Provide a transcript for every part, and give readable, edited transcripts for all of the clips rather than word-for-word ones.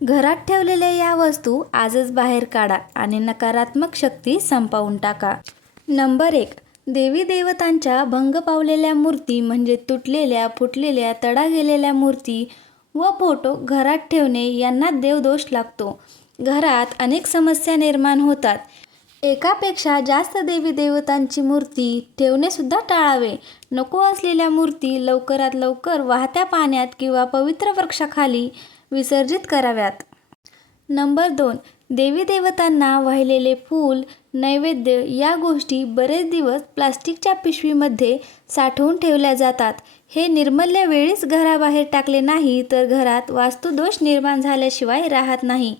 घरात ठेवलेल्या या वस्तू आजच बाहेर काढा आणि नकारात्मक शक्ती संपवून टाका. नंबर 1. देवी देवतांच्या भंग पावलेल्या मूर्ती म्हणजे तुटलेल्या, फुटलेल्या, तडा गेलेल्या मूर्ती व फोटो घरात ठेवणे यांना देवदोष लागतो. घरात अनेक समस्या निर्माण होतात. एकापेक्षा जास्त देवी देवतांची मूर्ती ठेवणे सुद्धा टाळावे. नको असलेल्या मूर्ती लवकरात लवकर वाहत्या पाण्यात किंवा पवित्र वृक्षाखाली विसर्जित कराव्यात. नंबर 2. देवी देवतांना वाहिलेले फूल, नैवेद्य या गोष्टी बरेच दिवस प्लास्टिकच्या पिशवीमध्ये साठवून ठेवल्या जातात. हे निर्मल्या वेळीच घराबाहेर टाकले नाही तर घरात वास्तुदोष निर्माण झाल्याशिवाय राहत नाही.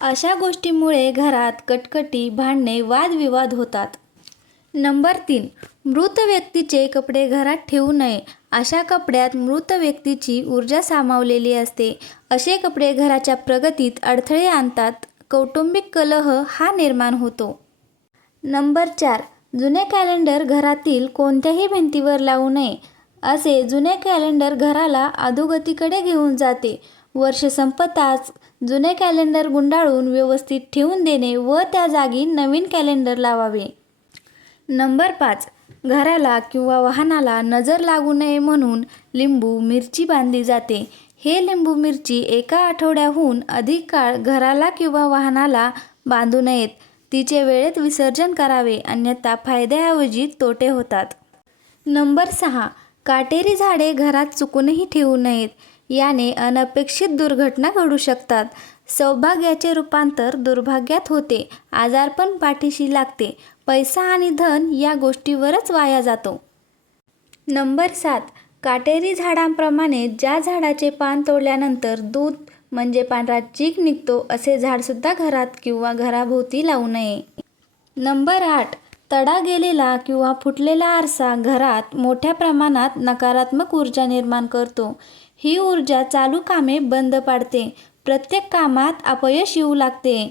अशा गोष्टीमुळे घरात कटकटी, भांडणे, वादविवाद होतात. नंबर 3. मृत व्यक्तीचे कपडे घरात ठेवू नये. अशा कपड्यात मृत व्यक्तीची ऊर्जा सामावलेली असते. असे कपडे घराच्या प्रगतीत अडथळे आणतात. कौटुंबिक कलह हा निर्माण होतो. नंबर 4. जुने कॅलेंडर घरातील कोणत्याही भिंतीवर लावू नये. असे जुने कॅलेंडर घराला अधोगतीकडे घेऊन जाते. वर्ष संपताच जुने कॅलेंडर गुंडाळून व्यवस्थित ठेवून देणे व त्या जागी नवीन कॅलेंडर लावावे. नंबर 5. घराला किंवा वाहनाला नजर लागू नये म्हणून लिंबू, मिरची बांधली जाते. हे लिंबू मिरची एका आठवड्याहून अधिक काळ घराला किंवा वाहनाला बांधू नयेत. तिचे वेळेत विसर्जन करावे, अन्यथा फायद्याऐवजी तोटे होतात. नंबर 6. काटेरी झाडे घरात चुकूनही ठेवू नयेत. याने अनपेक्षित दुर्घटना घडू शकतात. सौभाग्याचे रूपांतर दुर्भाग्यात होते. आजारपण पाठीशी लागते. पैसा आणि धन या गोष्टीवरच वाया जातो. नंबर 7. काटेरी झाडांप्रमाणे ज्या झाडाचे पान तोडल्यानंतर दूध म्हणजे पांढरा चीक निघतो असे झाडसुद्धा घरात किंवा घराभोवती लावू नये. नंबर 8. तडा गेलेला किंवा फुटलेला आरसा घरात मोठ्या प्रमाणात नकारात्मक ऊर्जा निर्माण करतो. ही ऊर्जा चालू कामे बंद पाडते. प्रत्येक कामात अपयश येऊ लागते.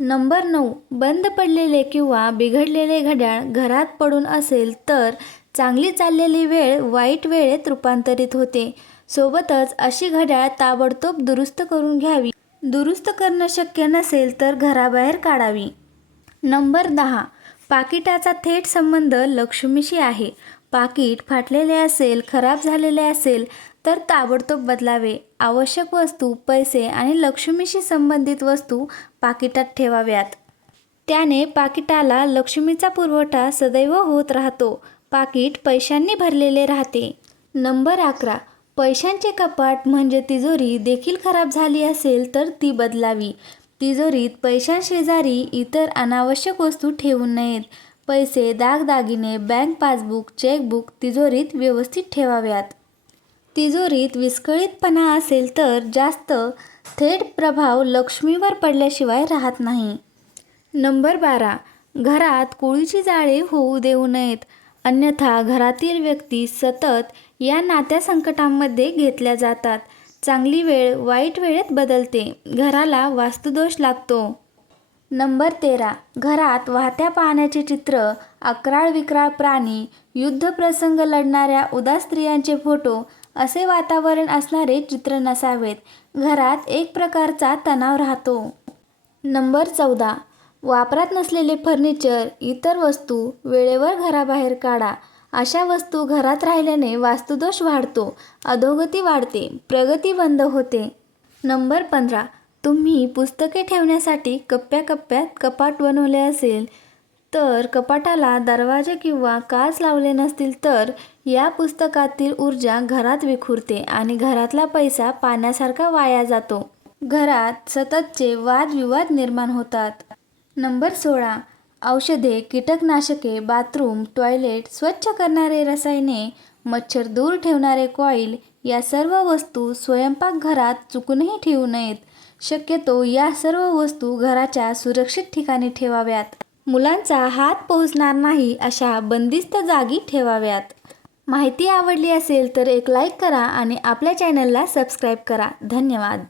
नंबर 9. बंद पडलेले किंवा बिघडलेले घड्याळ घरात पडून असेल तर चांगली चाललेली वेळ वाईट वेळेत रूपांतरित होते. सोबतच अशी घड्याळ ताबडतोब दुरुस्त करून घ्यावी. दुरुस्त करणं शक्य नसेल तर घराबाहेर काढावी. नंबर 10. पाकिटाचा थेट संबंध लक्ष्मीशी आहे. पाकिट फाटलेले असेल, खराब झालेले असेल तर ताबडतोब बदलावे. आवश्यक वस्तू, पैसे आणि लक्ष्मीशी संबंधित वस्तू पाकिटात ठेवाव्यात. त्याने पाकिटाला लक्ष्मीचा पुरवठा सदैव होत राहतो. पाकिट पैशांनी भरलेले राहते. नंबर 11. पैशांचे कपाट म्हणजे तिजोरी देखील खराब झाली असेल तर ती बदलावी. तिजोरीत पैशांशेजारी इतर अनावश्यक वस्तू ठेवू नयेत. पैसे, दागदागिने, बँक पासबुक, चेकबुक तिजोरीत व्यवस्थित ठेवाव्यात. तिजोरीत विस्कळीतपणा असेल तर जास्त थेट प्रभाव लक्ष्मीवर पडल्याशिवाय राहत नाही. नंबर 12. घरात कोळीची जाळे होऊ देऊ नयेत. अन्यथा घरातील व्यक्ती सतत या नात्या संकटांमध्ये घेतल्या जातात. चांगली वेळ वाईट वेळेत बदलते. घराला वास्तुदोष लागतो. नंबर 13. घरात वाहत्या पाण्याचे चित्र, अक्राळ विक्राळ प्राणी, युद्धप्रसंग लढणाऱ्या उदास स्त्रियांचे फोटो असे वातावरण असणारे चित्र नसावेत. घरात एक प्रकारचा तणाव राहतो. नंबर 14. वापरात नसलेले फर्निचर, इतर वस्तू वेळेवर घराबाहेर काढा. अशा वस्तू घरात राहिल्याने वास्तुदोष वाढतो, अधोगती वाढते, प्रगती बंद होते. नंबर 15. तुम्ही पुस्तके ठेवण्यासाठी कप्प्याकप्प्यात कपाट बनवले असेल तर कपाटाला दरवाजे किंवा काच लावले नसतील तर या पुस्तकातील ऊर्जा घरात विखुरते आणि घरातला पैसा पाण्यासारखा वाया जातो. घरात सततचे वादविवाद निर्माण होतात. नंबर 16. औषधे, कीटकनाशके, बाथरूम, टॉयलेट स्वच्छ करणारे रसायने, मच्छर दूर ठेवणारे कॉईल या सर्व वस्तू स्वयंपाकघरात चुकूनही ठेवू नयेत. शक्यतो या सर्व वस्तू घराच्या सुरक्षित ठिकाणी ठेवाव्यात. मुलांचा हात पोहोचणार नाही अशा बंदिस्त जागी ठेवाव्यात. माहिती आवडली असेल तर एक लाईक करा आणि आपल्या चॅनलला सबस्क्राईब करा. धन्यवाद.